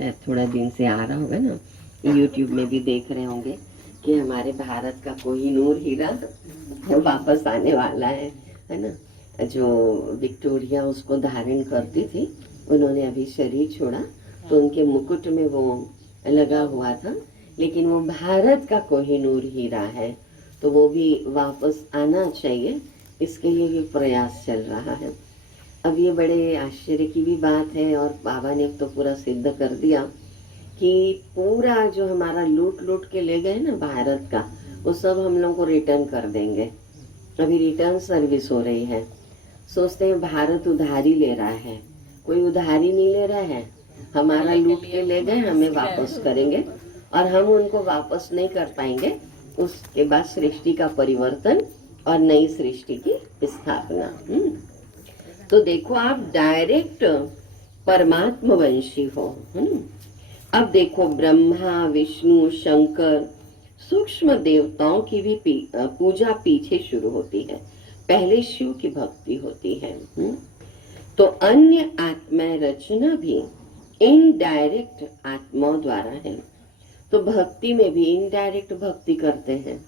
शायद थोड़ा दिन से आ रहा होगा ना, यूट्यूब में भी देख रहे होंगे कि हमारे भारत का कोहिनूर हीरा वापस आने वाला है ना। जो विक्टोरिया उसको धारण करती थी, उन्होंने अभी शरीर छोड़ा, तो उनके मुकुट में वो लगा हुआ था, लेकिन वो भारत का कोहिनूर हीरा है, तो वो भी वापस आना चाहिए, इसके लिए भी प्रयास चल रहा है। अब ये बड़े आश्चर्य की भी बात है, और बाबा ने तो पूरा सिद्ध कर दिया कि पूरा जो हमारा लूट लूट के ले गए ना भारत का, वो सब हम लोग को रिटर्न कर देंगे। अभी रिटर्न सर्विस हो रही है। सोचते हैं भारत उधारी ले रहा है, कोई उधारी नहीं ले रहा है, हमारा लूट के ले गए, हमें वापस करेंगे, और हम उनको वापस नहीं कर पाएंगे। उसके बाद सृष्टि का परिवर्तन और नई सृष्टि की स्थापना। तो देखो, आप डायरेक्ट परमात्मा वंशी हो। अब देखो, ब्रह्मा विष्णु शंकर सूक्ष्म देवताओं की भी पूजा पीछे शुरू होती है, पहले शिव की भक्ति होती है। तो अन्य आत्मा रचना भी इनडायरेक्ट आत्माओं द्वारा है। तो भक्ति में भी इनडायरेक्ट भक्ति करते हैं।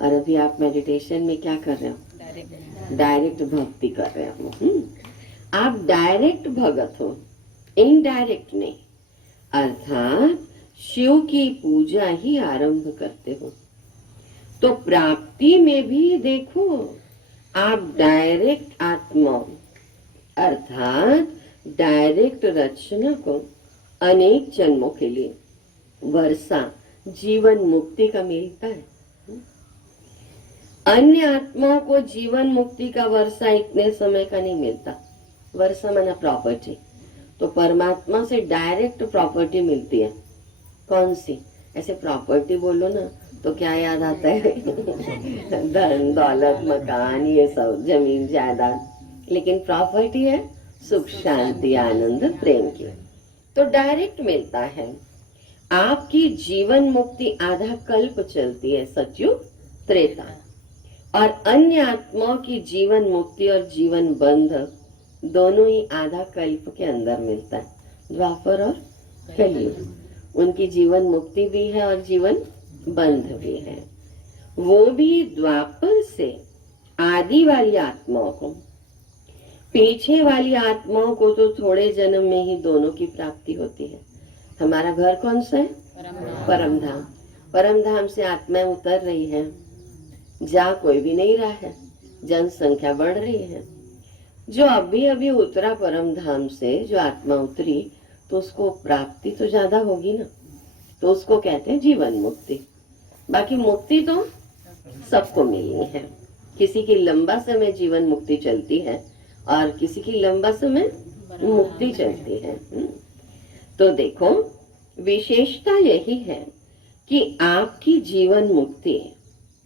और अभी आप मेडिटेशन में क्या कर रहे हो? डायरेक्ट भक्ति कर रहे हो। आप डायरेक्ट भगत हो, इनडायरेक्ट नहीं, अर्थात शिव की पूजा ही आरंभ करते हो। तो प्राप्ति में भी देखो, आप डायरेक्ट आत्मा अर्थात डायरेक्ट रचना को अनेक जन्मों के लिए वर्षा जीवन मुक्ति का मिलता है। अन्य आत्माओं को जीवन मुक्ति का वर्षा इतने समय का नहीं मिलता। वर्षा माना प्रॉपर्टी, तो परमात्मा से डायरेक्ट प्रॉपर्टी मिलती है। कौन सी? ऐसे प्रॉपर्टी बोलो ना तो क्या याद आता है? धन दौलत मकान, ये सब जमीन जायदाद, लेकिन प्रॉपर्टी है सुख शांति आनंद प्रेम की, तो डायरेक्ट मिलता है। आपकी जीवन मुक्ति आधा कल्प चलती है, सतयुग त्रेता, और अन्य आत्माओं की जीवन मुक्ति और जीवन बंध दोनों ही आधा कल्प के अंदर मिलता है, द्वापर और कलयुग। उनकी जीवन मुक्ति भी है और जीवन बंध भी है। वो भी द्वापर से आदि वाली आत्माओं को, पीछे वाली आत्माओं को तो थोड़े जन्म में ही दोनों की प्राप्ति होती है। हमारा घर कौन सा है? परम धाम। परम धाम से आत्माएं उतर रही है, जा कोई भी नहीं रहा है, जनसंख्या बढ़ रही है। जो अभी अभी उतरा परम धाम से, जो आत्मा उतरी, तो उसको प्राप्ति तो ज्यादा होगी ना, तो उसको कहते हैं जीवन मुक्ति। बाकी मुक्ति तो सबको मिलनी है। किसी की लंबा समय जीवन मुक्ति चलती है और किसी की लंबा समय मुक्ति चलती है। तो देखो, विशेषता यही है कि आपकी जीवन मुक्ति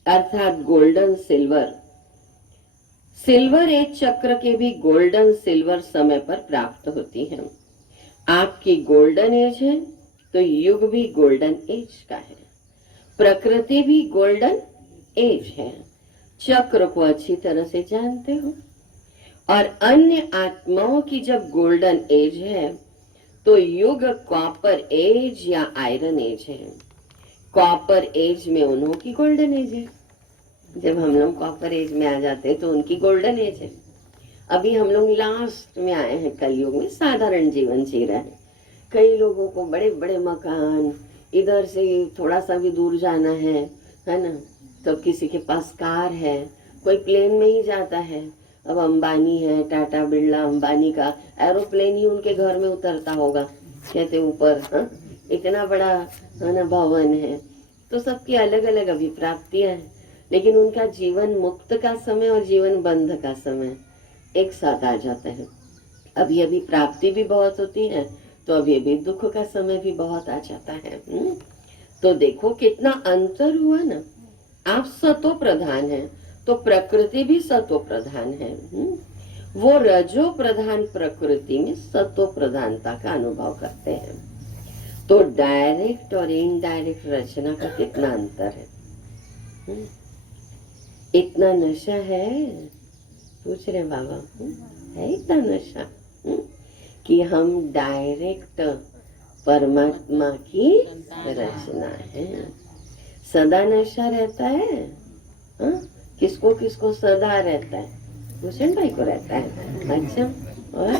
अर्थात गोल्डन सिल्वर, सिल्वर एज चक्र के भी गोल्डन सिल्वर समय पर प्राप्त होती है। आपकी गोल्डन एज है तो युग भी गोल्डन एज का है, प्रकृति भी गोल्डन एज है। चक्र को अच्छी तरह से जानते हो। और अन्य आत्माओं की जब गोल्डन एज है तो युग कॉपर एज या आयरन एज है। कॉपर एज में उन्हों की गोल्डन एज है। जब हम लोग कॉपर एज में आ जाते हैं तो उनकी गोल्डन एज है। अभी हम लोग लास्ट में आए हैं, कलयुग में साधारण जीवन जी रहे हैं। कई लोगों को बड़े बड़े मकान, इधर से थोड़ा सा भी दूर जाना है ना, तो किसी के पास कार है, कोई प्लेन में ही जाता है। अब अंबानी है, टाटा बिरला अंबानी का एरोप्लेन ही उनके घर में उतरता होगा, कहते ऊपर इतना बड़ा है ना भवन है। तो सबकी अलग अलग अभिप्राप्तियां हैं, लेकिन उनका जीवन मुक्त का समय और जीवन बंध का समय एक साथ आ जाता है। अभी अभी प्राप्ति भी बहुत होती है, तो अभी अभी दुख का समय भी बहुत आ जाता है। तो देखो कितना अंतर हुआ ना। आप सतो प्रधान है तो प्रकृति भी सतो प्रधान है। वो रजो प्रधान प्रकृति में सतो प्रधानता का अनुभव करते हैं। तो डायरेक्ट और इनडायरेक्ट रचना का कितना अंतर है। इतना नशा है, पूछ रहे बाबा, है इतना नशा कि हम डायरेक्ट परमात्मा की रचना है। सदा नशा रहता है। हाँ? किसको किसको सदा रहता है? भूषण भाई को रहता है। अच्छा, और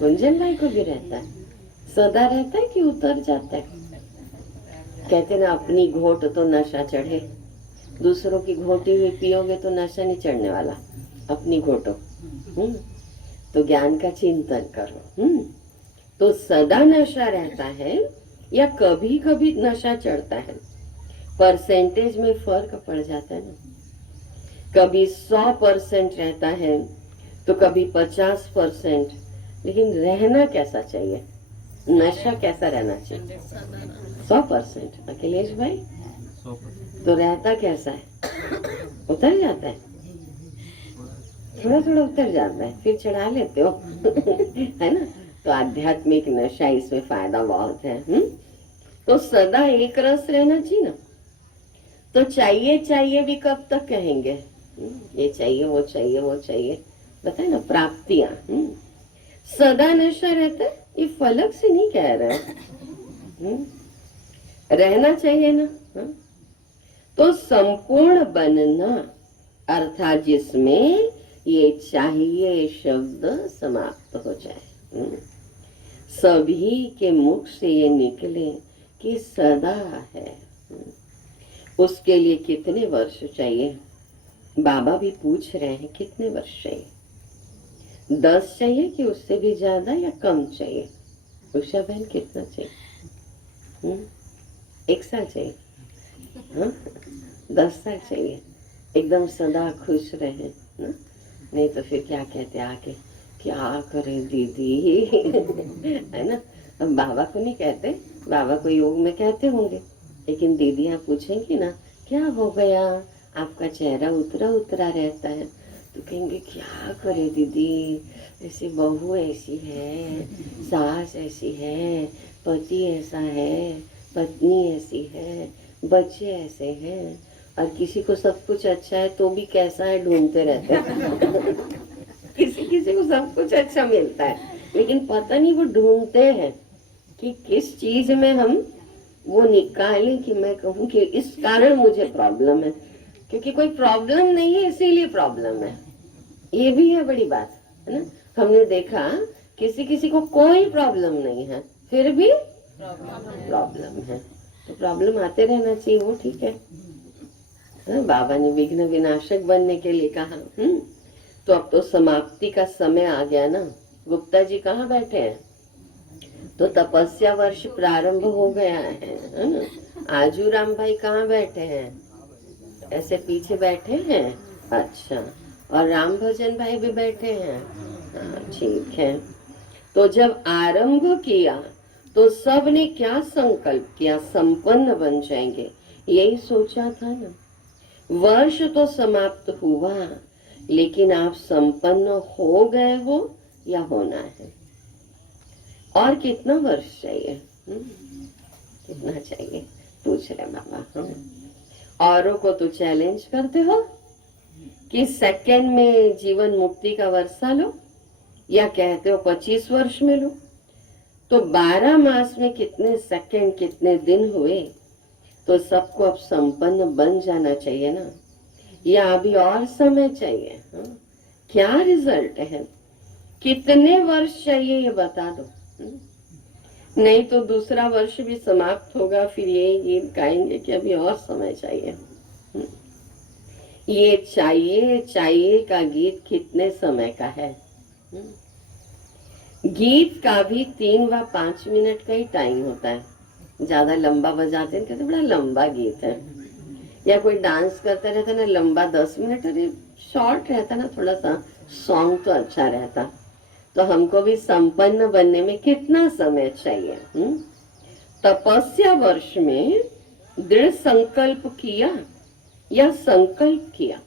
गुंजन भाई को भी रहता है। सदा रहता है कि उतर जाता है? कहते ना, अपनी घोट तो नशा चढ़े, दूसरों की घोटी हुई पियोगे तो नशा नहीं चढ़ने वाला, अपनी घोटो। तो ज्ञान का चिंतन करो। तो सदा नशा रहता है या कभी कभी नशा चढ़ता है? परसेंटेज में फर्क पड़ जाता है ना। कभी 100% रहता है तो कभी 50%। लेकिन रहना कैसा चाहिए? नशा कैसा रहना चाहिए? 100%। अखिलेश भाई, तो रहता कैसा है? उतर जाता है, थोड़ा थोड़ा उतर जाता है, फिर चढ़ा लेते हो। है ना? तो आध्यात्मिक नशा, इसमें फायदा बहुत है। तो सदा एक रस रहना चाहिए ना। तो चाहिए चाहिए भी कब तक कहेंगे? ये चाहिए, वो चाहिए, वो चाहिए, बताए ना, प्राप्तियां। सदा नशा रहता है, ये फलक से नहीं कह रहे हैं। रहना चाहिए ना। तो संपूर्ण बनना अर्थात जिसमें ये चाहिए शब्द समाप्त हो जाए। सभी के मुख से ये निकले कि सदा है। उसके लिए कितने वर्ष चाहिए? बाबा भी पूछ रहे हैं, कितने वर्ष चाहिए? 10 चाहिए कि उससे भी ज्यादा या कम चाहिए? उषा बहन, कितना चाहिए? 1 साल चाहिए? 10 साल चाहिए? एकदम सदा खुश रहे ना। नहीं तो फिर क्या कहते आके, क्या करे दीदी। है ना? अब बाबा को नहीं कहते, बाबा को योग में कहते होंगे, लेकिन दीदियां पूछेंगी ना, क्या हो गया, आपका चेहरा उतरा उतरा रहता है, तो कहेंगे क्या करे दीदी, ऐसी बहू ऐसी है, सास ऐसी है, पति ऐसा है, पत्नी ऐसी है, बच्चे ऐसे हैं, और किसी को सब कुछ अच्छा है तो भी कैसा है ढूंढते रहते हैं। किसी किसी को सब कुछ अच्छा मिलता है, लेकिन पता नहीं वो ढूंढते हैं कि किस चीज में हम वो निकालें कि मैं कहूँ कि इस कारण मुझे प्रॉब्लम है, क्योंकि कोई प्रॉब्लम नहीं है इसीलिए प्रॉब्लम है। ये भी है बड़ी बात, है ना। हमने देखा किसी किसी को कोई प्रॉब्लम नहीं है फिर भी प्रॉब्लम है। तो प्रॉब्लम आते रहना चाहिए, वो ठीक है। बाबा ने विघ्न विनाशक बनने के लिए कहा। तो अब तो समाप्ति का समय आ गया ना। गुप्ता जी कहाँ बैठे हैं? तो तपस्या वर्ष प्रारंभ हो गया है ना। आजूराम भाई कहाँ बैठे हैं? ऐसे पीछे बैठे हैं। अच्छा, और राम भजन भाई भी बैठे हैं। हाँ, ठीक है। तो जब आरंभ किया तो सब ने क्या संकल्प किया? संपन्न बन जाएंगे, यही सोचा था ना। वर्ष तो समाप्त हुआ, लेकिन आप संपन्न हो गए हो या होना है? और कितना वर्ष चाहिए? कितना चाहिए पूछ रहे बाबा। औरों को तो चैलेंज करते हो कि सेकंड में जीवन मुक्ति का वर्षा लो, या कहते हो 25 वर्ष में लो। तो 12 मास में कितने सेकंड, कितने दिन हुए? तो सबको अब संपन्न बन जाना चाहिए ना, या अभी और समय चाहिए? क्या रिजल्ट है? कितने वर्ष चाहिए ये बता दो। नहीं तो दूसरा वर्ष भी समाप्त होगा, फिर ये गीत गाएंगे कि अभी और समय चाहिए। ये चाहिए चाहिए का गीत कितने समय का है? गीत का भी 3 व 5 मिनट का ही टाइम होता है। ज्यादा लंबा बजाते हैं, कहते बड़ा लंबा गीत है। या कोई डांस करता रहता ना लंबा 10 मिनट, अरे शॉर्ट रहता ना थोड़ा सा सॉन्ग तो अच्छा रहता। तो हमको भी संपन्न बनने में कितना समय चाहिए? तपस्या वर्ष में दृढ़ संकल्प किया या संकल्प किया?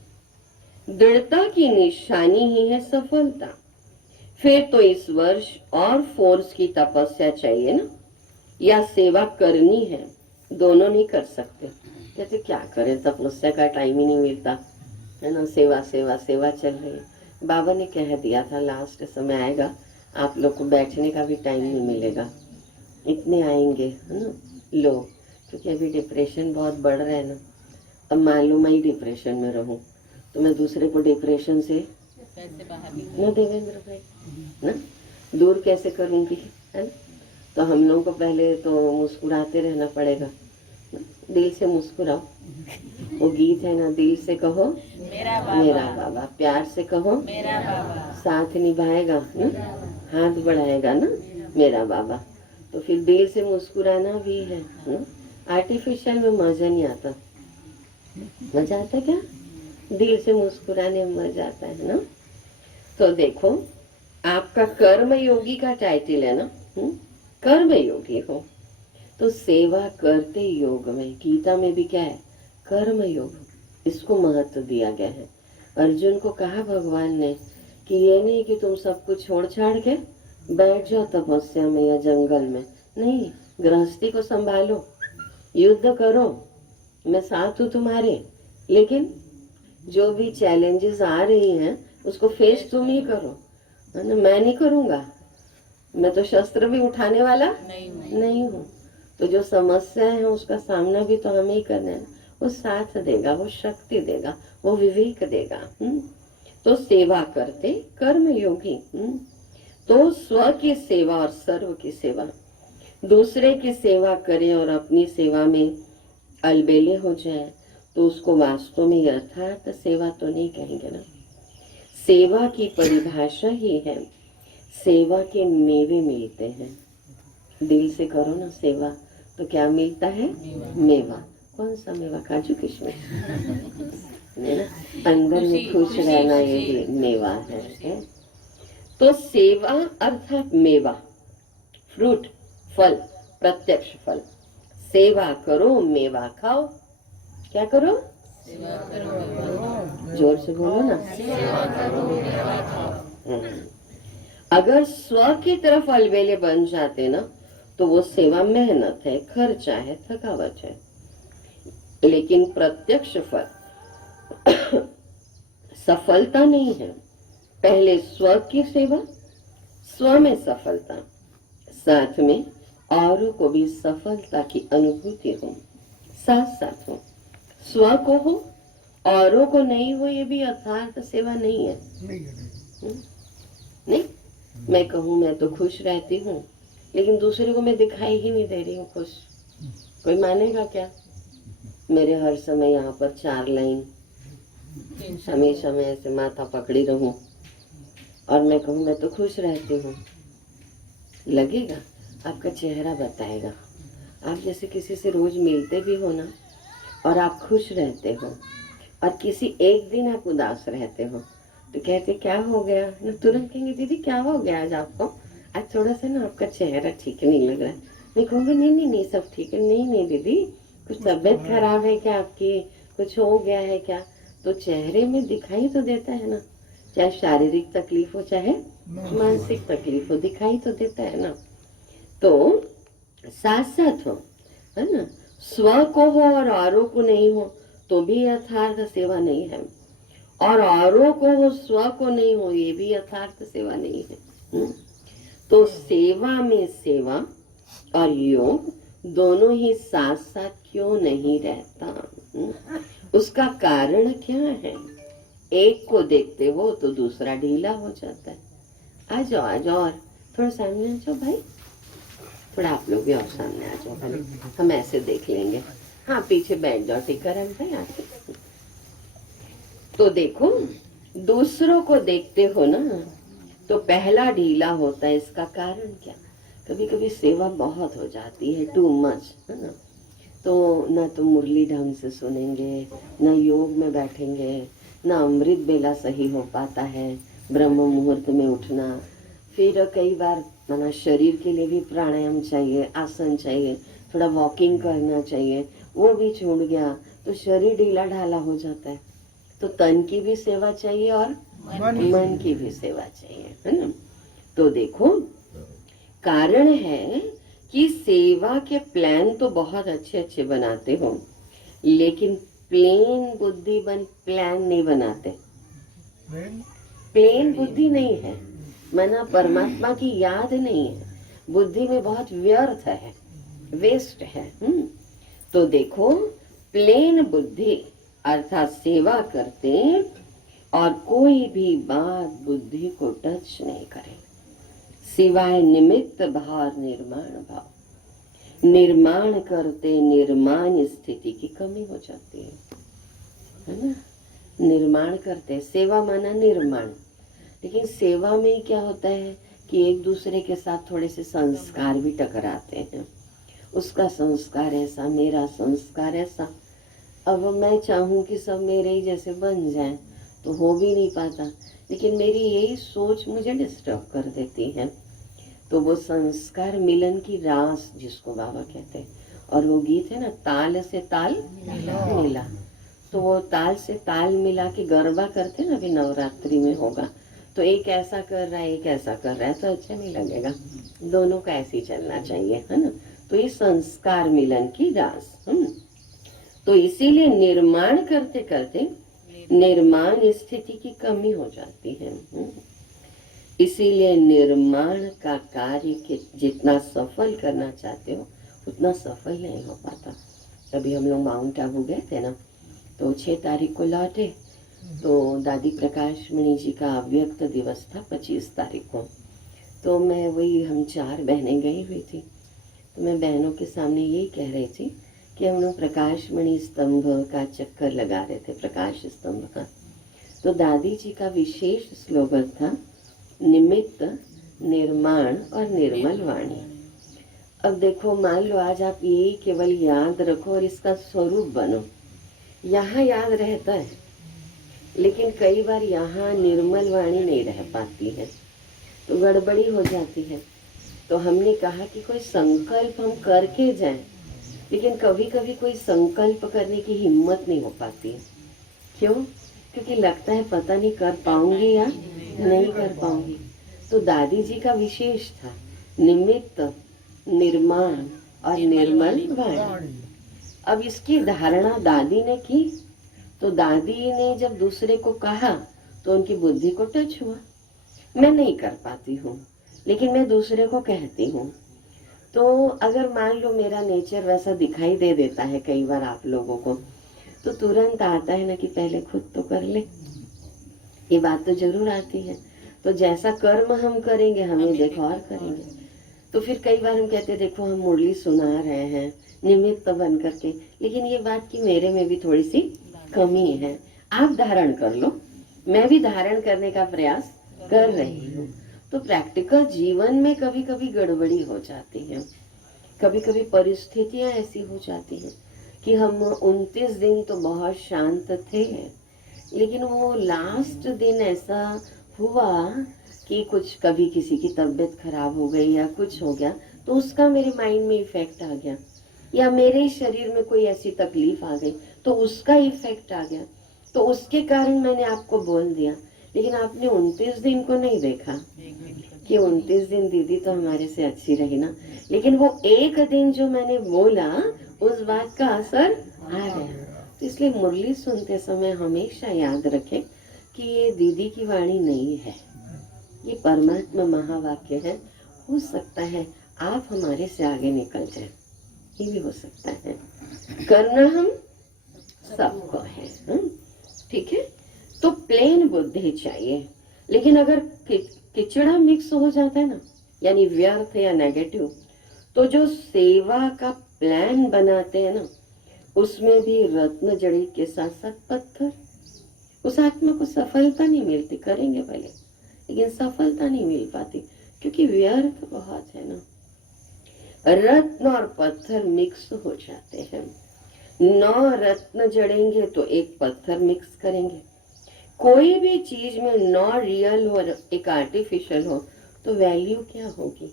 दृढ़ता की निशानी ही है सफलता। फिर तो इस वर्ष और फोर्स की तपस्या चाहिए ना, या सेवा करनी है? दोनों नहीं कर सकते। कहते क्या करें, तपस्या का टाइम ही नहीं मिलता, है ना। सेवा सेवा सेवा चल रही है। बाबा ने कह दिया था लास्ट समय आएगा आप लोग को बैठने का भी टाइम नहीं मिलेगा, इतने आएंगे, है ना, लो, क्योंकि अभी डिप्रेशन बहुत बढ़ रहा है ना। अब मान लो मैं ही डिप्रेशन में रहूं तो मैं दूसरे को डिप्रेशन से कैसे बाहर निकले? न देवेंद्र भाई, ना दूर कैसे करूंगी, है ना। तो हम लोगों को पहले तो मुस्कुराते रहना पड़ेगा, दिल से मुस्कुराओ। वो गीत है ना, दिल से कहो मेरा मेरा बाबा, बाबा, प्यार से कहो मेरा बाबा, साथ निभाएगा ना, हाथ बढ़ाएगा ना मेरा बाबा। तो फिर दिल से मुस्कुराना भी है ना। आर्टिफिशियल में मजा नहीं आता, मजा आता क्या, दिल से मुस्कुराने में मजा आता है ना। तो देखो, आपका कर्म योगी का टाइटल है ना, कर्म योगी हो तो सेवा करते योग में, गीता में भी क्या है, कर्म योग, इसको महत्व दिया गया है। अर्जुन को कहा भगवान ने कि ये नहीं कि तुम सब कुछ छोड़ छाड़ के बैठ जाओ तपस्या में या जंगल में, नहीं, गृहस्थी को संभालो, युद्ध करो, मैं साथ हूँ तुम्हारे, लेकिन जो भी चैलेंजेस आ रही हैं उसको फेस तुम ही करो, है ना, मैं नहीं करूँगा, मैं तो शस्त्र भी उठाने वाला नहीं हूँ। तो जो समस्या है उसका सामना भी तो हमें ही करना है। वो साथ देगा, वो शक्ति देगा, वो विवेक देगा। तो सेवा करते कर्म योगी। तो स्व की सेवा और सर्व की सेवा, दूसरे की सेवा करें और अपनी सेवा में अलबेले हो जाए तो उसको वास्तव में यथार्थ सेवा तो नहीं कहेंगे ना। सेवा की परिभाषा ही है, सेवा के मेवे मिलते हैं। दिल से करो ना सेवा तो क्या मिलता है, मेवा। कौन सा मेवा, काजू किशमिश है ना, अंदर में खुश रहना ये भी मेवा है। तो सेवा अर्थात मेवा, फ्रूट, फल, प्रत्यक्ष फल। सेवा करो मेवा खाओ, क्या करो, सेवा करो, मेवा खाओ। जोर से बोलो ना, सेवा करो, मेवा खाओ। अगर स्व की तरफ अलबेले बन जाते ना तो वो सेवा मेहनत है, खर्चा है, थकावट है। लेकिन प्रत्यक्ष फल सफलता नहीं है। पहले स्व की सेवा, स्व में सफलता, साथ में औरों को भी सफलता की अनुभूति हो, साथ साथ हो। स्व को हो, औरों को नहीं हो, ये भी यथार्थ सेवा नहीं है। नहीं, मैं कहूँ मैं तो खुश रहती हूँ लेकिन दूसरे को मैं दिखाई ही नहीं दे रही हूँ खुश, कोई मानेगा क्या। मेरे हर समय यहाँ पर 4 लाइन, हमेशा मैं ऐसे माथा पकड़ी रहूं और मैं कहूँ मैं तो खुश रहती हूँ, लगेगा, आपका चेहरा बताएगा। आप जैसे किसी से रोज मिलते भी हो ना और आप खुश रहते हो और किसी एक दिन आप उदास रहते हो तो कहते क्या हो गया ना, तुरंत कहेंगे दीदी क्या हो गया आज आपको, आज थोड़ा सा ना आपका चेहरा ठीक नहीं लग रहा है। मैं कहूँगी नहीं नहीं नहीं सब ठीक है, नहीं नहीं दीदी कुछ तबीयत खराब है क्या आपकी, कुछ हो गया है क्या। तो चेहरे में दिखाई तो देता है ना, चाहे शारीरिक तकलीफ हो चाहे मानसिक तकलीफ हो, दिखाई तो देता है ना। तो साथ साथ हो, है ना, स्व को हो और औरों को नहीं हो तो भी यथार्थ सेवा नहीं है, और औरों को हो स्व को नहीं हो ये भी यथार्थ सेवा नहीं है। तो सेवा में सेवा और योग दोनों ही साथ साथ क्यों नहीं रहता, उसका कारण क्या है। एक को देखते हो तो दूसरा ढीला हो जाता है। आ जाओ और थोड़ा सामने आ जाओ भाई, थोड़ा आप लोग भी और सामने आ जाओ भाई, हम ऐसे देख लेंगे। हाँ पीछे बैठ जाओ टीकाराम भाई आके। तो देखो दूसरों को देखते हो ना तो पहला ढीला होता है, इसका कारण क्या। कभी कभी सेवा बहुत हो जाती है, टू मच, है ना, तो न तो मुरली ढंग से सुनेंगे, न योग में बैठेंगे, न अमृत बेला सही हो पाता है, ब्रह्म मुहूर्त में उठना। फिर कई बार माना शरीर के लिए भी प्राणायाम चाहिए, आसन चाहिए, थोड़ा वॉकिंग करना चाहिए, वो भी छूट गया तो शरीर ढीला ढाला हो जाता है। तो तन की भी सेवा चाहिए और मन की भी सेवा चाहिए, है ना। तो देखो कारण है कि सेवा के प्लान तो बहुत अच्छे अच्छे बनाते हो लेकिन प्लेन बुद्धि बन प्लान नहीं बनाते। प्लेन बुद्धि नहीं है, मना परमात्मा की याद नहीं है, बुद्धि में बहुत व्यर्थ है, वेस्ट है। तो देखो, प्लेन बुद्धि अर्थात सेवा करते और कोई भी बात बुद्धि को टच नहीं करे, सिवाय निमित्त भार निर्माण भाव। निर्माण करते निर्माण स्थिति की कमी हो जाती है ना। निर्माण करते, सेवा माना निर्माण, लेकिन सेवा में क्या होता है कि एक दूसरे के साथ थोड़े से संस्कार भी टकराते हैं। उसका संस्कार ऐसा, मेरा संस्कार ऐसा। अब मैं चाहूं कि सब मेरे ही जैसे बन जाएं तो हो भी नहीं पाता, लेकिन मेरी यही सोच मुझे डिस्टर्ब कर देती है। तो वो संस्कार मिलन की रास जिसको बाबा कहते हैं, और वो गीत है ना, ताल से ताल मिला। तो वो ताल से ताल मिला के गरबा करते ना, अभी नवरात्रि में होगा, तो एक ऐसा कर रहा है एक ऐसा कर रहा है तो अच्छा नहीं लगेगा। दोनों का ऐसे ही चलना चाहिए, है ना। तो ये संस्कार मिलन की रास। तो इसीलिए निर्माण करते करते निर्माण स्थिति की कमी हो जाती है। इसीलिए निर्माण का कार्य के जितना सफल करना चाहते हो उतना सफल नहीं हो पाता। अभी हम लोग माउंट आबू गए थे ना, तो 6 तारीख को लौटे, तो दादी प्रकाश मणि जी का अव्यक्त दिवस था 25 तारीख को। तो मैं वही, हम 4 बहनें गई हुई थी, तो मैं बहनों के सामने यही कह रही थी कि हम लोग प्रकाश मणि स्तंभ का चक्कर लगा रहे थे, प्रकाश स्तंभ का। तो दादी जी का विशेष स्लोगन था, निमित्त निर्माण और निर्मल वाणी। अब देखो, मान लो आज आप ये केवल याद रखो और इसका स्वरूप बनो। यहाँ याद रहता है, लेकिन कई बार यहाँ निर्मल वाणी नहीं रह पाती है, तो गड़बड़ी हो जाती है। तो हमने कहा कि कोई संकल्प हम करके जाएं, लेकिन कभी कभी कोई संकल्प करने की हिम्मत नहीं हो पाती है। क्यों? क्योंकि लगता है पता नहीं कर पाऊंगी या नहीं कर पाऊंगी। तो दादी जी का विशेष था, निमित्त निर्माण और निर्मल वाणी। अब इसकी धारणा दादी ने की, तो दादी ने जब दूसरे को कहा तो उनकी बुद्धि को टच हुआ। मैं नहीं कर पाती हूँ, लेकिन मैं दूसरे को कहती हूँ। तो अगर मान लो मेरा नेचर वैसा दिखाई दे देता है कई बार आप लोगों को, तो तुरंत आता है ना कि पहले खुद तो कर ले। ये बात तो जरूर आती है। तो जैसा कर्म हम करेंगे हमें देखो और करेंगे। तो फिर कई बार हम कहते हैं देखो हम मुरली सुना रहे हैं निमित्त बन करके, लेकिन ये बात कि मेरे में भी थोड़ी सी कमी है, आप धारण कर लो, मैं भी धारण करने का प्रयास कर रही हूँ। तो प्रैक्टिकल जीवन में कभी कभी गड़बड़ी हो जाती है, कभी कभी परिस्थितियां ऐसी हो जाती हैं कि हम 29 दिन तो बहुत शांत थे, लेकिन वो लास्ट दिन ऐसा हुआ कि कुछ कभी किसी की तबीयत खराब हो गई या कुछ हो गया, तो उसका मेरे माइंड में इफेक्ट आ गया, या मेरे शरीर में कोई ऐसी तकलीफ आ गई तो उसका इफेक्ट आ गया। तो उसके कारण मैंने आपको बोल दिया, लेकिन आपने 29 दिन को नहीं देखा कि 29 दिन दीदी तो हमारे से अच्छी रही ना, लेकिन वो एक दिन जो मैंने बोला उस बात का असर आ गया। तो इसलिए मुरली सुनते समय हमेशा याद रखें कि ये दीदी की वाणी नहीं है, ये परमात्मा महावाक्य है। हो सकता है आप हमारे से आगे निकल जाए, ये भी हो सकता है। करना हम सबको है, ठीक है। तो प्लेन बुद्धि चाहिए, लेकिन अगर किचड़ा मिक्स हो जाता है ना, यानी व्यर्थ या नेगेटिव, तो जो सेवा का प्लान बनाते हैं ना, उसमें भी रत्न जड़ी के साथ साथ पत्थर, उस आत्मा को सफलता नहीं मिलती। करेंगे भले, लेकिन सफलता नहीं मिल पाती, क्योंकि व्यर्थ बहुत है ना। रत्न और पत्थर मिक्स हो जाते हैं। 9 रत्न जड़ेंगे तो एक पत्थर मिक्स करेंगे। कोई भी चीज में 9 रियल हो, एक आर्टिफिशियल हो, तो वैल्यू क्या होगी?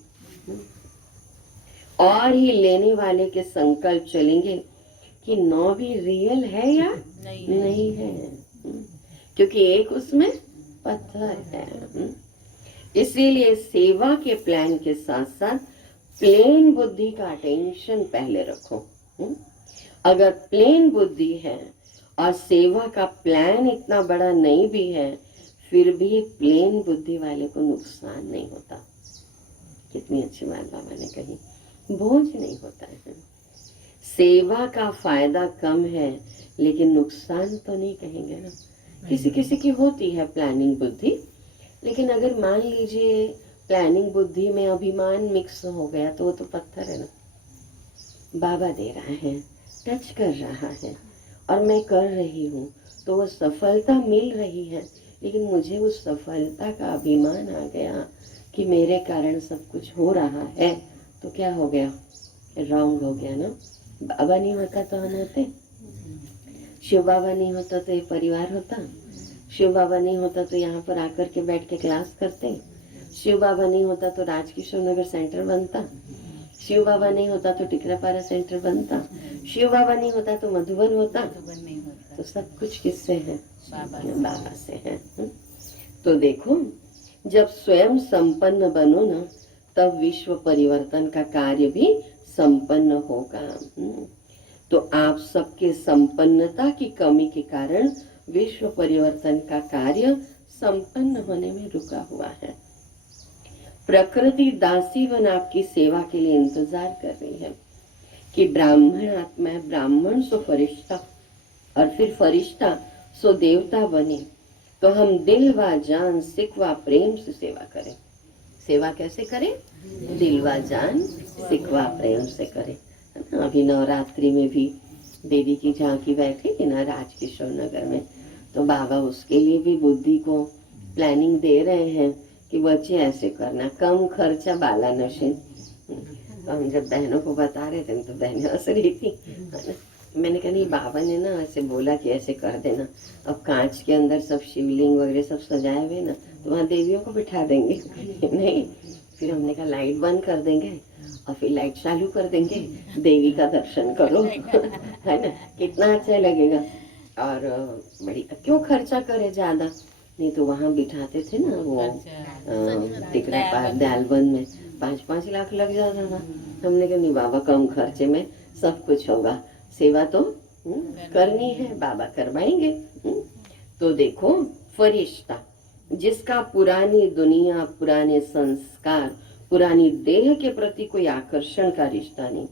और ही लेने वाले के संकल्प चलेंगे कि 9 भी रियल है या नहीं है, क्योंकि एक उसमें पत्थर है। इसीलिए सेवा के प्लान के साथ साथ प्लेन बुद्धि का अटेंशन पहले रखो। अगर प्लेन बुद्धि है और सेवा का प्लान इतना बड़ा नहीं भी है, फिर भी प्लेन बुद्धि वाले को नुकसान नहीं होता, कितनी अच्छी बात बाबा ने कही, बोझ नहीं होता है। सेवा का फायदा कम है, लेकिन नुकसान तो नहीं कहेंगे ना। किसी किसी की होती है प्लानिंग बुद्धि, लेकिन अगर मान लीजिए प्लानिंग बुद्धि में अभिमान मिक्स हो गया तो वो तो पत्थर है ना। बाबा दे रहा है, टच कर रहा है और मैं कर रही हूँ, तो वो सफलता मिल रही है, लेकिन मुझे उस सफलता का अभिमान आ गया कि मेरे कारण सब कुछ हो रहा है, तो क्या हो गया, रॉन्ग हो गया ना। बाबा नहीं होता तो हम होते, शिव बाबा नहीं होता तो ये परिवार होता, शिव बाबा नहीं होता तो यहाँ पर आकर के बैठ के क्लास करते, शिव बाबा नहीं होता तो राजकिशोर नगर सेंटर बनता, शिव बाबा नहीं होता तो टिकरापारा सेंटर बनता, शिव बाबा नहीं होता तो मधुबन होता। नहीं होता, तो सब कुछ किससे है, बाबा से है। तो देखो, जब स्वयं संपन्न बनो ना, तब विश्व परिवर्तन का कार्य भी संपन्न होगा। तो आप सबके संपन्नता की कमी के कारण विश्व परिवर्तन का कार्य संपन्न होने में रुका हुआ है। प्रकृति दासी बन आपकी सेवा के लिए इंतजार कर रही है कि ब्राह्मण आत्मा है, ब्राह्मण सो फरिश्ता, और फिर फरिश्ता सो देवता बने, तो हम दिल व जान सिख व प्रेम से सेवा करें। सेवा कैसे करें, दिल व जान सिख व प्रेम से करें। अभी नवरात्रि में भी देवी की झांकी बैठेगी ना राजकिशोर नगर में, तो बाबा उसके लिए भी बुद्धि को प्लानिंग दे रहे हैं कि बच्चे ऐसे करना, कम खर्चा बाला नशे। तो हम जब बहनों को बता रहे थे तो बहनें हंस रही थी। मैंने कहा नहीं, बाबा ने ना ऐसे बोला कि ऐसे कर देना। अब कांच के अंदर सब शिवलिंग वगैरह सब सजाए हुए ना, तो वहाँ देवियों को बिठा देंगे। नहीं, फिर हमने कहा लाइट बंद कर देंगे और फिर लाइट चालू कर देंगे, देवी का दर्शन करो। है ना, कितना अच्छा लगेगा। और बड़ी क्यों खर्चा करे ज्यादा, नहीं तो वहाँ बिठाते थे ना वो टिकरा दयालबंद में 5-5 लाख लग जाता था। हमने कहा नहीं बाबा, कम खर्चे में सब कुछ होगा, सेवा तो करनी है, बाबा करवाएंगे। तो देखो, फरिश्ता जिसका पुरानी दुनिया, पुराने संस्कार, पुरानी देह के प्रति कोई आकर्षण का रिश्ता नहीं,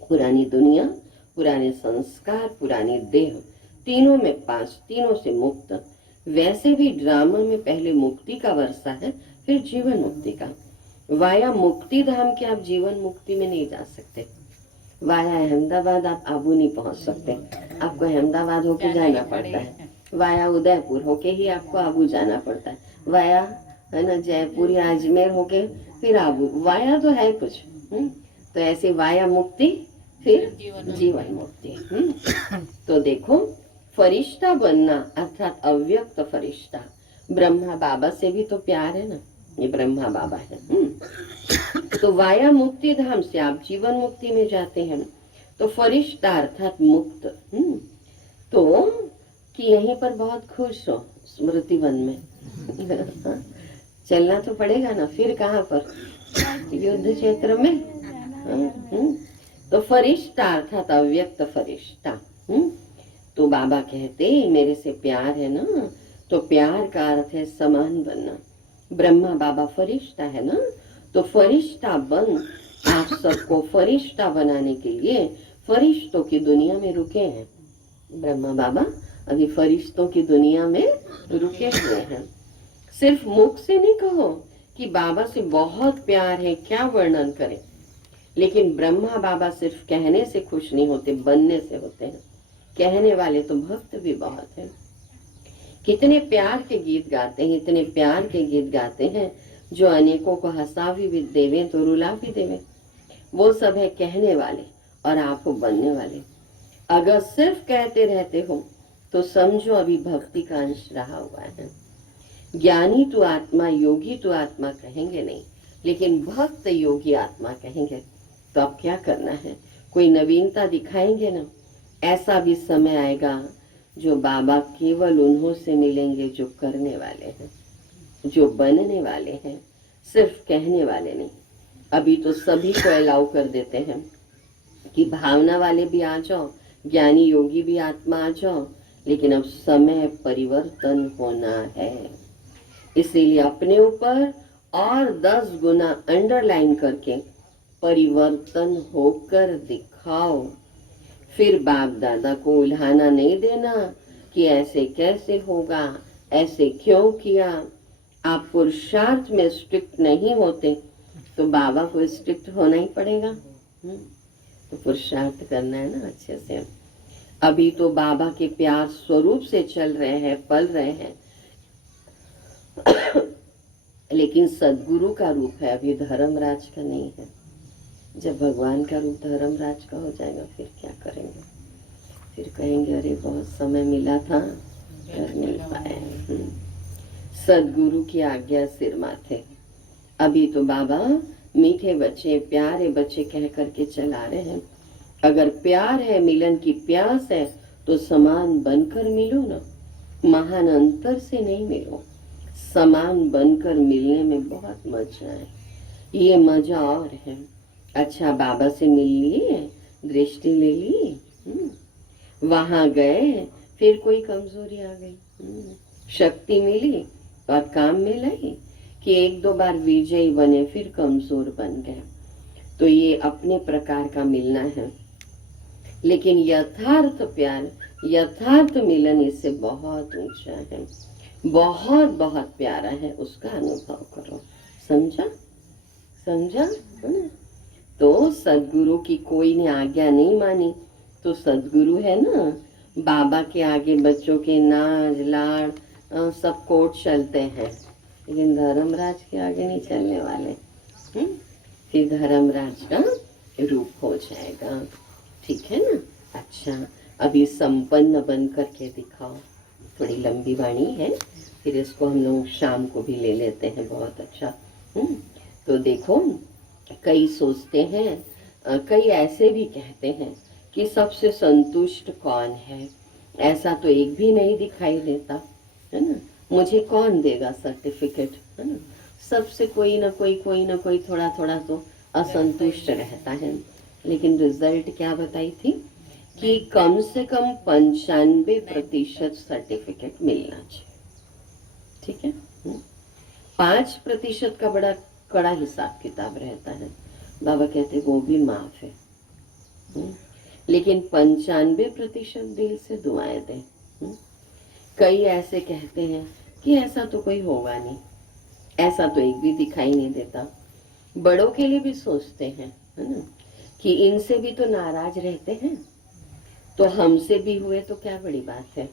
पुरानी दुनिया, पुराने संस्कार, पुरानी देह, तीनों में पास, तीनों से मुक्त। वैसे भी ड्रामा में पहले मुक्ति का वर्षा है, फिर जीवन मुक्ति का। वाया मुक्ति धाम के आप जीवन मुक्ति में नहीं जा सकते, वाया अहमदाबाद आप आबू नहीं पहुंच सकते, आपको अहमदाबाद होके जाना पड़ता है, वाया उदयपुर होके ही आपको आबू जाना पड़ता है, वाया है ना जयपुर या अजमेर होके फिर आबू, वाया तो है कुछ। तो ऐसे वाया मुक्ति फिर जीवन मुक्ति। तो देखो, फरिश्ता बनना अर्थात अव्यक्त फरिश्ता, ब्रह्मा बाबा से भी तो प्यार है ना, ये ब्रह्मा बाबा है। तो वाया मुक्ति धाम से आप जीवन मुक्ति में जाते हैं। तो फरिश्ता अर्थात मुक्त। तो कि यहीं पर बहुत खुश हो स्मृति वन में। चलना तो पड़ेगा ना, फिर कहाँ पर, युद्ध क्षेत्र में। तो फरिश्ता अर्थात अव्यक्त फरिश्ता। तो बाबा कहते मेरे से प्यार है ना, तो प्यार का अर्थ है समान बनना। ब्रह्मा बाबा फरिश्ता है ना, तो फरिश्ता बन आप सबको फरिश्ता बनाने के लिए फरिश्तों की दुनिया में रुके हैं। ब्रह्मा बाबा अभी फरिश्तों की दुनिया में रुके हुए हैं। सिर्फ मुख से नहीं कहो कि बाबा से बहुत प्यार है, क्या वर्णन करें। लेकिन ब्रह्मा बाबा सिर्फ कहने से खुश नहीं होते, बनने से होते हैं। कहने वाले तो भक्त भी बहुत हैं। कितने प्यार के गीत गाते हैं, इतने प्यार के गीत गाते हैं जो अनेकों को हंसा भी देवे तो रुला भी देवे। वो सब है कहने वाले और आपको बनने वाले। अगर सिर्फ कहते रहते हो तो समझो अभी भक्ति का अंश रहा हुआ है। ज्ञानी तो आत्मा, योगी तो आत्मा कहेंगे नहीं, लेकिन भक्त योगी आत्मा कहेंगे। तो अब क्या करना है, कोई नवीनता दिखाएंगे ना। ऐसा भी समय आएगा जो बाबा केवल उन्हों से मिलेंगे जो करने वाले हैं, जो बनने वाले हैं, सिर्फ कहने वाले नहीं। अभी तो सभी को अलाउ कर देते हैं कि भावना वाले भी आ जाओ, ज्ञानी योगी भी आत्मा आ जाओ, लेकिन अब समय परिवर्तन होना है। इसीलिए अपने ऊपर और 10 गुना अंडरलाइन करके परिवर्तन होकर दिखाओ। फिर बाप दादा को उल्हाना नहीं देना कि ऐसे कैसे होगा, ऐसे क्यों किया। आप पुरुषार्थ में स्ट्रिक्ट नहीं होते तो बाबा को स्ट्रिक्ट होना ही पड़ेगा। तो पुरुषार्थ करना है ना अच्छे से। अभी तो बाबा के प्यार स्वरूप से चल रहे हैं, पल रहे हैं, लेकिन सदगुरु का रूप है, अभी धर्मराज का नहीं है। जब भगवान का रूप धर्मराज का हो जाएगा फिर क्या करेंगे? फिर कहेंगे अरे बहुत समय मिला था, कर नहीं पाए। सदगुरु की आज्ञा सिर माथे। अभी तो बाबा मीठे बच्चे, प्यारे बच्चे कह करके चला रहे हैं। अगर प्यार है, मिलन की प्यास है, तो समान बनकर मिलो ना, महान अंतर से नहीं मिलो। समान बनकर मिलने में बहुत मजा है, ये मजा और है। अच्छा बाबा से मिल लिए, दृष्टि ले ली, वहां गए, फिर कोई कमजोरी आ गई, शक्ति मिली और काम में लाई कि 1-2 बार विजयी बने फिर कमजोर बन गए। तो ये अपने प्रकार का मिलना है, लेकिन यथार्थ प्यार, यथार्थ मिलन इससे बहुत ऊंचा है, बहुत बहुत प्यारा है, उसका अनुभव करो। समझा? समझा? तो सदगुरु की कोई ने आज्ञा नहीं मानी तो सदगुरु है ना, बाबा के आगे बच्चों के नाज लाड़ सब कोट चलते हैं, लेकिन धर्मराज के आगे नहीं चलने वाले। फिर धर्मराज का रूप हो जाएगा, ठीक है ना? अच्छा अभी संपन्न बन करके दिखाओ। थोड़ी लंबी वाणी है, फिर इसको हम लोग शाम को भी ले लेते हैं, बहुत अच्छा। तो देखो, कई सोचते हैं, कई ऐसे भी कहते हैं कि सबसे संतुष्ट कौन है? ऐसा तो एक भी नहीं दिखाई देता, है ना? मुझे कौन देगा सर्टिफिकेट, है ना? सबसे कोई ना कोई थोड़ा थोड़ा तो असंतुष्ट रहता है। लेकिन रिजल्ट क्या बताई थी कि कम से कम 95% सर्टिफिकेट मिलना चाहिए, ठीक है? 5% का बड़ा कड़ा हिसाब किताब रहता है, बाबा कहते वो भी माफ है। लेकिन 95% दिल से दुआएं दे। कई ऐसे कहते हैं कि ऐसा तो कोई होगा नहीं, ऐसा तो एक भी दिखाई नहीं देता। बड़ों के लिए भी सोचते हैं, है ना, कि इनसे भी तो नाराज रहते हैं, तो हमसे भी हुए तो क्या बड़ी बात है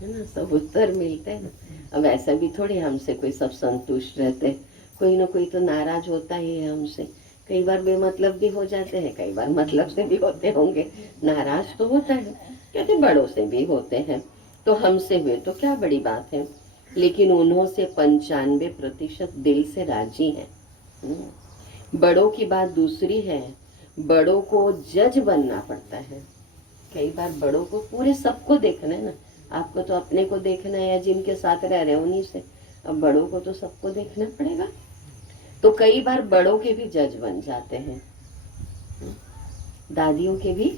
ना? सब उत्तर मिलते हैं ना। अब ऐसा भी थोड़ी हमसे कोई सब संतुष्ट रहते, कोई ना कोई तो नाराज होता ही है हमसे। कई बार बेमतलब भी हो जाते हैं, कई बार मतलब से भी होते होंगे। नाराज तो होता है, कहते बड़ों से भी होते हैं, तो हमसे हुए तो क्या बड़ी बात है। लेकिन उन्हों से 95% दिल से राजी है। बड़ों की बात दूसरी है, बड़ों को जज बनना पड़ता है। कई बार बड़ों को पूरे सबको देखना है ना, आपको तो अपने को देखना है या जिनके साथ रह रहे उन्हीं से, अब बड़ों को तो सबको देखना पड़ेगा। तो कई बार बड़ों के भी जज बन जाते हैं, दादियों के भी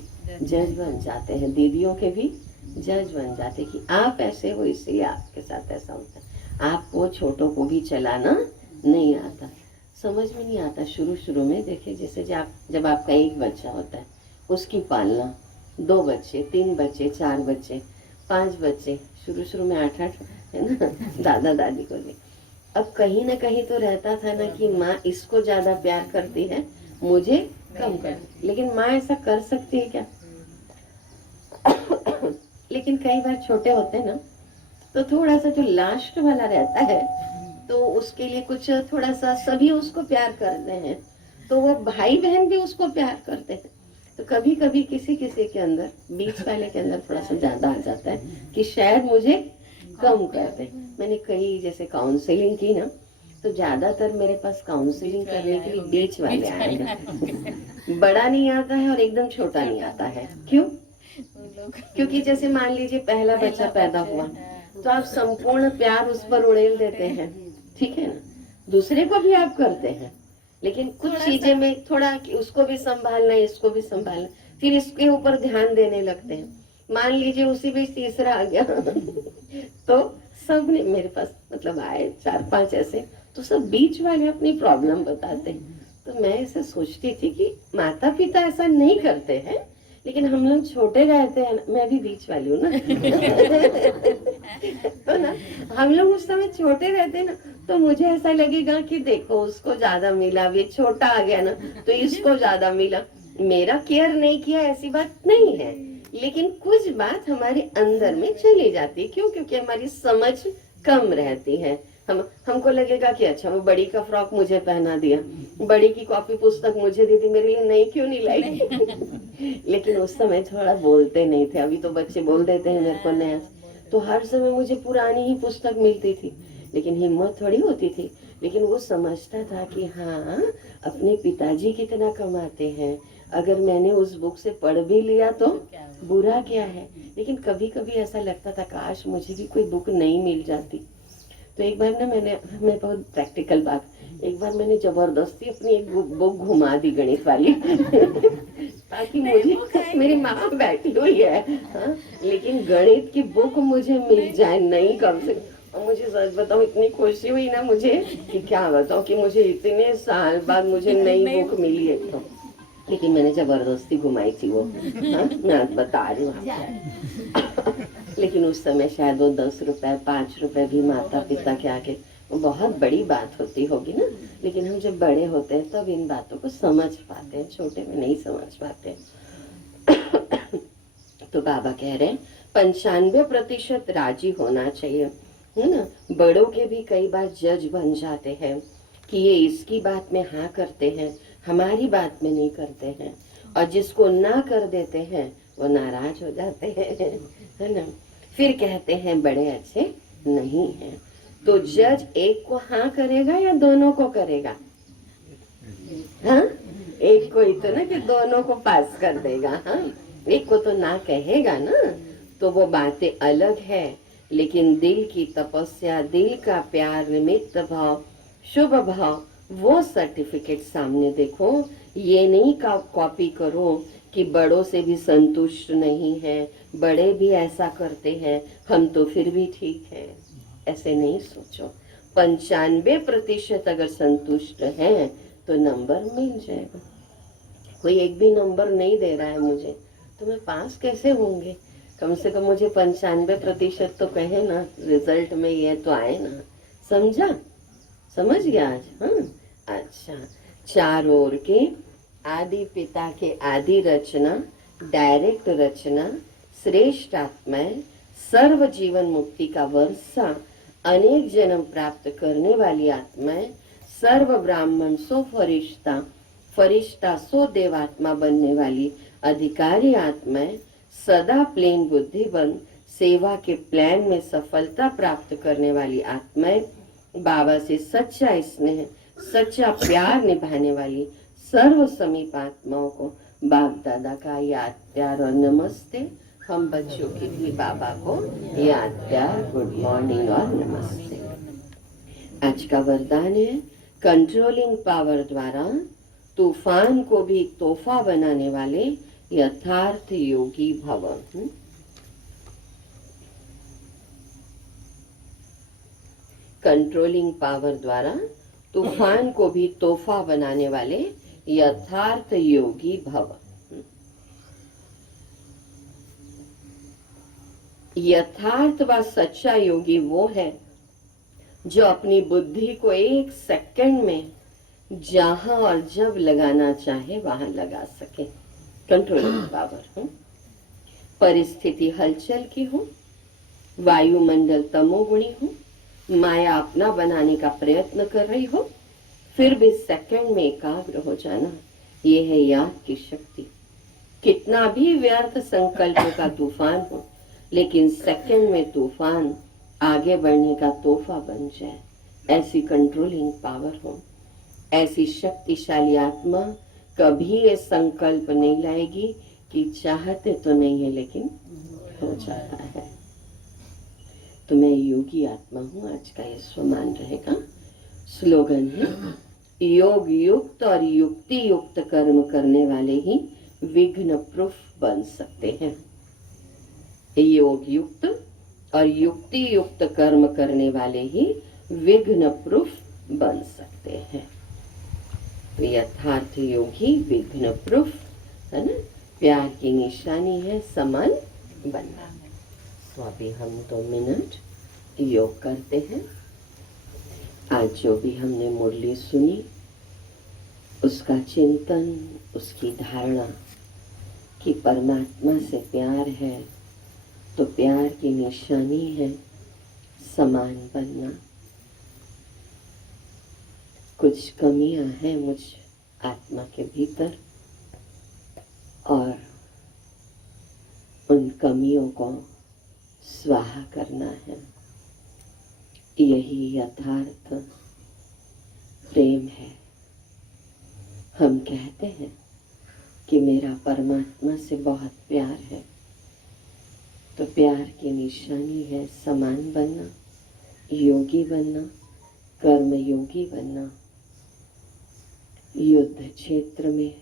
जज बन जाते हैं, दीदियों के भी जज बन जाते कि आप ऐसे हो इसलिए आपके साथ ऐसा होता है। आपको छोटों को भी चलाना नहीं आता, समझ में नहीं आता शुरू में। देखिए जैसे जब आपका एक बच्चा होता है, उसकी पालना, 2 बच्चे, 3 बच्चे, 4 बच्चे, 5 बच्चे, शुरू में 8 है ना, दादा दादी को ले। अब कहीं ना कहीं तो रहता था ना कि माँ इसको ज्यादा प्यार करती है, मुझे कम कर, लेकिन माँ ऐसा कर सकती है क्या? लेकिन कई बार छोटे होते हैं ना, तो थोड़ा सा जो लास्ट वाला रहता है, तो उसके लिए कुछ थोड़ा सा सभी उसको प्यार करते हैं, तो वो भाई बहन भी उसको प्यार करते हैं। तो कभी कभी किसी के अंदर, बीच वाले के अंदर थोड़ा सा ज्यादा आ जाता है कि शायद मुझे कम कर दे। मैंने कई जैसे काउंसलिंग की ना, तो ज्यादातर मेरे पास काउंसलिंग करने के लिए बीच वाले आए हैं। बड़ा नहीं आता है और एकदम छोटा नहीं आता है। क्यों? क्योंकि जैसे मान लीजिए पहला बच्चा पैदा हुआ, तो आप संपूर्ण प्यार उस पर उड़ेल देते हैं, ठीक है ना? दूसरे को भी आप करते हैं, लेकिन कुछ चीजें में थोड़ा कि उसको भी संभालना, इसको भी संभालना, फिर इसके ऊपर ध्यान देने लगते हैं। मान लीजिए उसी बीच तीसरा आ गया तो सबने मेरे पास मतलब आए 4-5 ऐसे, तो सब बीच वाले अपनी प्रॉब्लम बताते हैं। तो मैं ऐसे सोचती थी कि माता पिता ऐसा नहीं करते हैं, लेकिन हम लोग छोटे रहते हैं ना, मैं भी बीच वाली हूँ ना तो ना हम लोग उस समय छोटे रहते हैं ना, तो मुझे ऐसा लगेगा कि देखो उसको ज्यादा मिला, ये छोटा आ गया ना तो इसको ज्यादा मिला, मेरा केयर नहीं किया, ऐसी बात नहीं है। लेकिन कुछ बात हमारे अंदर में चली जाती है। क्यों? क्योंकि हमारी समझ कम रहती है। हमको लगेगा कि अच्छा वो बड़ी का फ्रॉक मुझे पहना दिया, बड़ी की कॉपी पुस्तक मुझे दी थी, मेरे लिए नहीं क्यों नहीं लाई लेकिन उस समय थोड़ा बोलते नहीं थे, अभी तो बच्चे बोल देते हैं मेरे को नया। तो हर समय मुझे पुरानी ही पुस्तक मिलती थी, लेकिन हिम्मत थोड़ी होती थी। लेकिन वो समझता था कि हाँ अपने पिताजी कितना कमाते हैं, अगर मैंने उस बुक से पढ़ भी लिया तो बुरा क्या है। लेकिन कभी कभी ऐसा लगता था काश मुझे भी कोई बुक नहीं मिल जाती। तो एक बार ना मैं बहुत प्रैक्टिकल बात, एक बार मैंने जबरदस्ती अपनी एक बुक घुमा दी गणित वाली ताकि मुझे, मेरी माँ बैठी हुई है हाँ, लेकिन गणित की बुक मुझे मिल जाए नहीं कम से कम। और मुझे सच बताऊं इतनी खुशी हुई ना मुझे कि क्या बताऊं कि मुझे इतने साल बाद मुझे नई बुक मिली है। तो लेकिन मैंने जबरदस्ती घुमाई थी वो हाँ, मैं बता रही हूँ लेकिन उस समय शायद वो 10 रुपए 5 रुपए भी माता पिता के आगे वो बहुत बड़ी बात होती होगी ना। लेकिन हम जब बड़े होते हैं तब इन बातों को समझ पाते हैं, छोटे में नहीं समझ पाते तो बाबा कह रहे हैं 95% राजी होना चाहिए, है ना। बड़ों के भी कई बार जज बन जाते हैं कि ये इसकी बात में हाँ करते हैं, हमारी बात में नहीं करते हैं, और जिसको ना कर देते हैं वो नाराज हो जाते हैं, है ना। फिर कहते हैं बड़े अच्छे नहीं हैं। तो जज एक को हाँ करेगा या दोनों को करेगा? हाँ, एक को ही तो ना कि दोनों को पास कर देगा। हाँ, एक को तो ना कहेगा ना, तो वो बातें अलग है। लेकिन दिल की तपस्या, दिल का प्यार, निमित्त भाव, शुभ भाव, वो सर्टिफिकेट सामने देखो। ये नहीं कॉपी करो कि बड़ों से भी संतुष्ट नहीं है, बड़े भी ऐसा करते हैं, हम तो फिर भी ठीक है, ऐसे नहीं सोचो। 95% अगर संतुष्ट हैं तो नंबर मिल जाएगा। कोई एक भी नंबर नहीं दे रहा है मुझे, तो मैं पास कैसे होंगे? कम से कम मुझे 95% तो कहे ना, रिजल्ट में ये तो आए ना। समझा? समझ गया आज? हाँ, अच्छा। 4 ओर के आदि पिता के आदि रचना, डायरेक्ट रचना, श्रेष्ठ आत्माएं, सर्व जीवन मुक्ति का वर्षा, अनेक जन्म प्राप्त करने वाली आत्माएं, सर्व ब्राह्मण सो फरिश्ता, फरिश्ता सो देवात्मा बनने वाली अधिकारी आत्माएं, सदा प्लेन बुद्धिबंद सेवा के प्लान में सफलता प्राप्त करने वाली आत्माएं, बाबा से सच्चा स्नेह, सच्चा प्यार निभाने वाली सर्व समीप आत्माओं को बाप दादा का याद प्यार और नमस्ते। हम बच्चों की भी बाबा को याद प्यार, गुड मॉर्निंग और नमस्ते। आज का वरदान है कंट्रोलिंग पावर द्वारा तूफान को भी तोहफा बनाने वाले यथार्थ योगी भव। कंट्रोलिंग पावर द्वारा तूफान को भी तोहफा बनाने वाले यथार्थ योगी भव। यथार्थ व सच्चा योगी वो है जो अपनी बुद्धि को 1 सेकंड में जहां और जब लगाना चाहे वहां लगा सके। Controlling power. परिस्थिति हलचल की हो, वायुमंडल तमोगुणी हो, माया अपना बनाने का प्रयत्न कर रही हो, फिर भी सेकंड में एकाग्र हो जाना, ये है याद की शक्ति। कितना भी व्यर्थ संकल्प का तूफान हो, लेकिन सेकंड में तूफान आगे बढ़ने का तोहफा बन जाए, ऐसी कंट्रोलिंग पावर हो। ऐसी शक्तिशाली आत्मा कभी ये संकल्प नहीं लाएगी कि चाहते तो नहीं है लेकिन हो जाता है। तो मैं योगी आत्मा हूँ, आज का ये स्वमान रहेगा। स्लोगन है योग युक्त और युक्ति युक्त कर्म करने वाले ही विघ्न प्रूफ बन सकते हैं। योग युक्त और युक्ति युक्त कर्म करने वाले ही विघ्न प्रूफ बन सकते हैं। तो यथार्थ योगी विघ्न प्रूफ है ना, प्यार की निशानी है समान बनना। तो अभी हम 2 मिनट योग करते हैं। आज जो भी हमने मुरली सुनी उसका चिंतन, उसकी धारणा कि परमात्मा से प्यार है तो प्यार की निशानी है समान बनना। कुछ कमियां हैं मुझ आत्मा के भीतर और उन कमियों को स्वाहा करना है। यही यथार्थ प्रेम है। हम कहते हैं कि मेरा परमात्मा से बहुत प्यार है, तो प्यार की निशानी है समान बनना, योगी बनना, कर्म योगी बनना। युद्ध क्षेत्र में,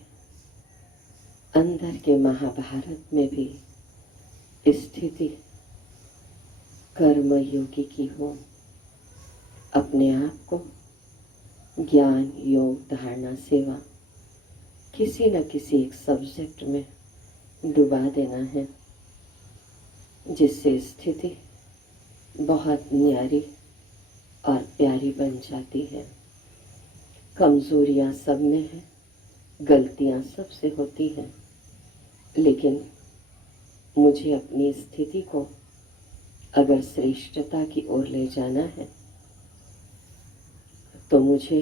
अंदर के महाभारत में भी स्थिति कर्म योगी की हो। अपने आप को ज्ञान, योग, धारणा, सेवा किसी न किसी एक सब्जेक्ट में डुबा देना है, जिससे स्थिति बहुत न्यारी और प्यारी बन जाती है। कमजोरियां सब में है, गलतियां सबसे होती हैं, लेकिन मुझे अपनी स्थिति को अगर श्रेष्ठता की ओर ले जाना है तो मुझे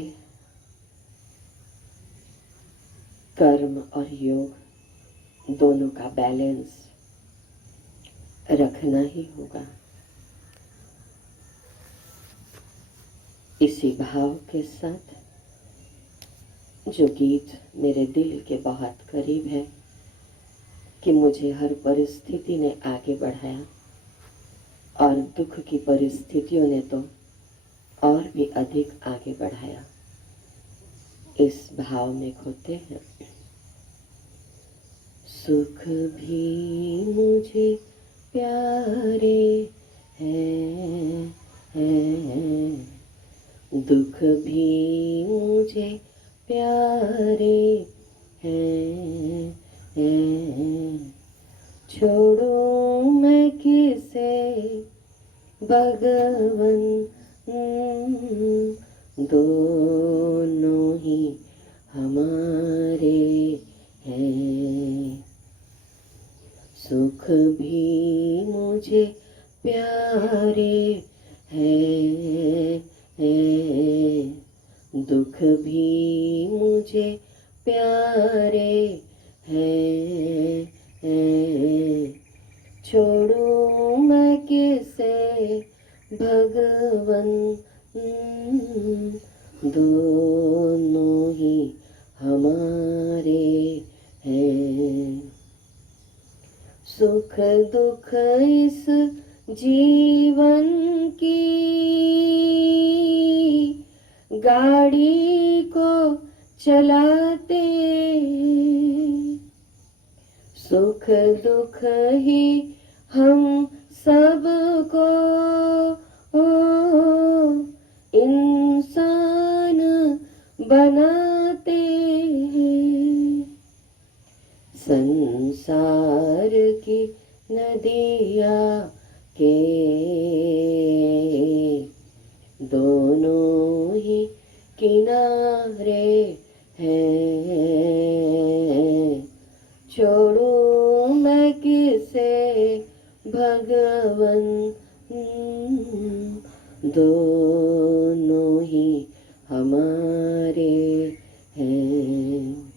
कर्म और योग दोनों का बैलेंस रखना ही होगा। इसी भाव के साथ जो गीत मेरे दिल के बहुत करीब है कि मुझे हर परिस्थिति ने आगे बढ़ाया और दुख की परिस्थितियों ने तो और भी अधिक आगे बढ़ाया, इस भाव में खोते हैं। सुख भी मुझे प्यारे हैं, दुख भी मुझे प्यारे हैं, छोड़ो मैं किसे भगवन, दोनों ही हमारे हैं। सुख भी मुझे प्यारे हैं, दुख भी मुझे प्यारे हैं, छोड़ो मैं किसे भगवन, दोनों ही हमारे हैं। सुख दुख इस जीवन की गाड़ी को चलाते, सुख दुख ही हम सबको इंसान बनाते हैं। संसार की नदिया के दोनों ही किनारे हैं, छोड़ो मैं किसे भगवन, दोनों ही हमारे हैं।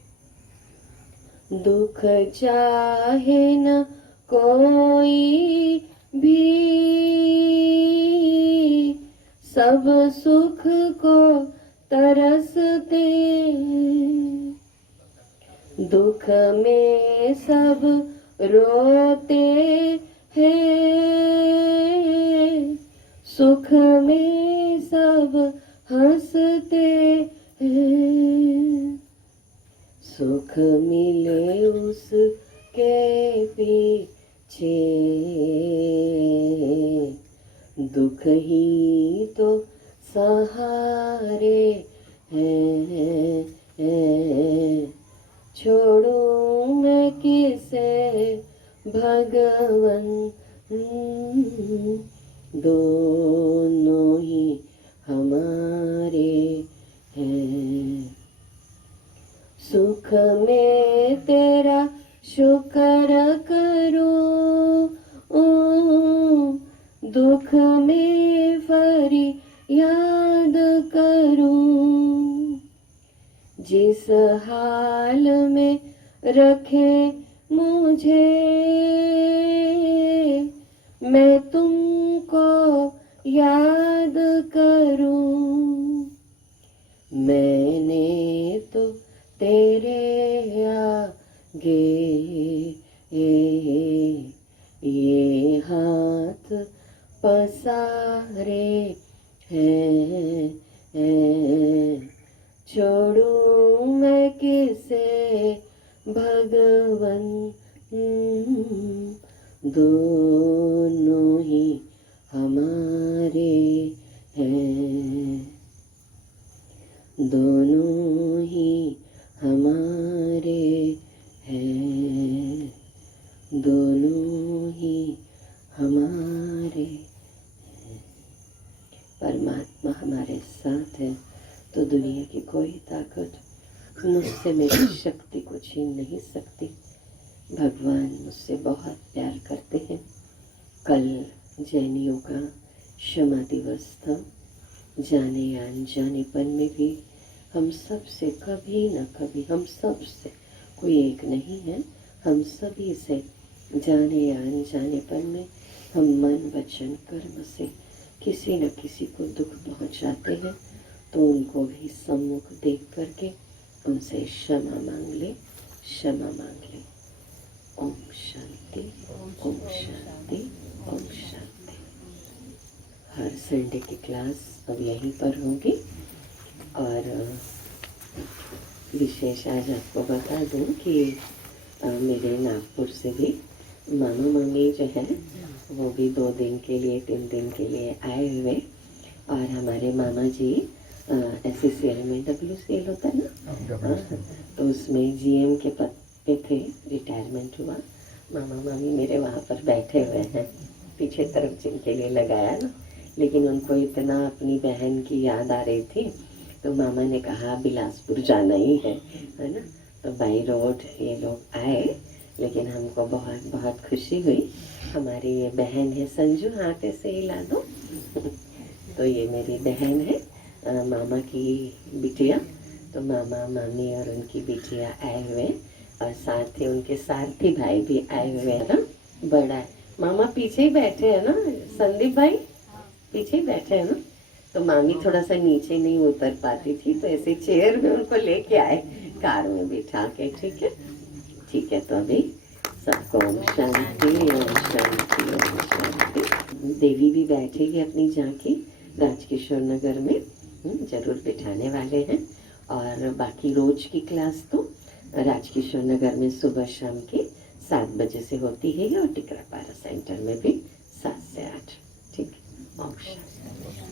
दुख चाहे न कोई भी, सब सुख को तरसते, दुख में सब रोते हैं, सुख में सब हंसते हैं। सुख मिले उसके पीछे, दुख ही तो सहारे भगवन दोनों ही हमारे हैं। सुख में तेरा शुक्र करूं, दुख में फरियाद करूं। जिस हाल में रखे मुझे मैं तुमको याद करूं। मैंने तो तेरे आगे ये हाथ पसारे हैं। छोड़ूं मैं किसे भगवन दोनों ही हमारे हैं। दोनों ही हमारे हैं। दोनों ही हमारे हैं। परमात्मा हमारे साथ है तो दुनिया की कोई ताकत मुझसे मेरी शक्ति को छीन नहीं सकती। भगवान मुझसे बहुत प्यार करते हैं। कल जैनियों का क्षमा दिवस था। जाने या अनजानेपन में भी हम सब से कभी न कभी, हम सब से कोई एक नहीं है, हम सभी से जाने या अनजानेपन में हम मन वचन कर्म से किसी न किसी को दुख पहुंचाते हैं। तो उनको भी सम्मुख देख करके उनसे क्षमा मांग ले, क्षमा मांग ले। ओम शांति, ओम शांति, ओम शांति। हर संडे की क्लास अब यहीं पर होगी। और विशेष आज आपको बता दूं कि मेरे नागपुर से भी मामा मम्मी जो है वो भी 2 दिन के लिए 3 दिन के लिए आए हुए। और हमारे मामा जी SCCL में WCL होता है ना, तो उसमें GM के पद पे थे, रिटायरमेंट हुआ। मामा मामी मेरे वहाँ पर बैठे हुए हैं पीछे तरफ जिनके लिए लगाया ना। लेकिन उनको इतना अपनी बहन की याद आ रही थी तो मामा ने कहा बिलासपुर जाना ही है ना। तो बाई रोड ये लोग आए, लेकिन हमको बहुत बहुत खुशी हुई। हमारी ये बहन है संजू, हाथ ऐसे हिला दो। तो ये मेरी बहन है, मामा की बिटिया। तो मामा मामी और उनकी बिटिया आए हुए और साथ ही उनके सारथी भाई भी आए हुए हैं ना। बड़ा है मामा पीछे ही बैठे हैं ना, संदीप भाई पीछे ही बैठे हैं ना। तो मामी थोड़ा सा नीचे नहीं उतर पाती थी तो ऐसे चेयर में उनको लेके आए, कार में बिठा के। ठीक है, ठीक है। तो अभी सबको ओम शांति, ओम शांति, ओम शांति। देवी भी बैठेगी अपनी झांकी राजकिशोर नगर में, जरूर बिठाने वाले हैं। और बाकी रोज की क्लास तो राजकिशोर नगर में सुबह शाम की 7 बजे से होती है और टिकरापारा सेंटर में भी 7 से 8। ठीक है, ओम शांति।